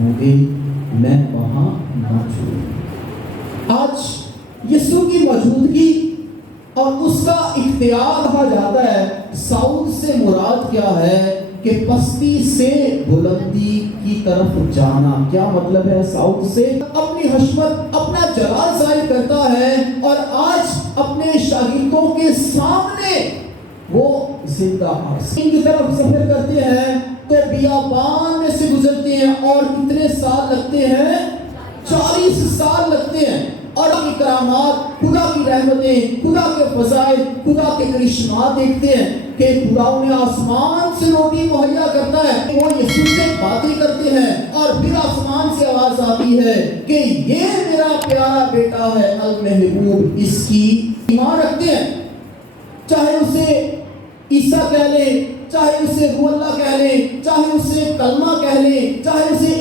ہوں گے، میں وہاں نہ چھوڑوں۔ آج یسوع کی موجودگی اور اس کا اختیار کہا جاتا ہے۔ صعود سے مراد کیا ہے کہ پستی سے بلندی کی طرف جانا۔ کیا مطلب ہے صعود سے؟ اپنی حشمت، اپنا جلال ظاہر کرتا ہے، اور آج اپنے شاگردوں کے سامنے وہ زندہ آسمان کی طرف سفر کرتے ہیں تو بیابان میں سے گزرتے ہیں، اور کتنے سال لگتے ہیں؟ 40 سال لگتے ہیں، اور کی کرامات، خدا کی رحمتیں، خدا کے فضائل، خدا کے کرشمات دیکھتے ہیں کہ خدا انہیں آسمان سے روٹی مہیا کرتا ہے۔ وہ یسوع سے باتیں کرتے ہیں، اور پھر آسمان سے آواز آتی ہے کہ یہ میرا پیارا بیٹا ہے المحبوب، اس کی ایمان رکھتے ہیں۔ چاہے اسے عیسیٰ کہہ لیں، چاہے اسے روح اللہ کہہ لیں، چاہے اسے کلمہ کہہ لیں، چاہے اسے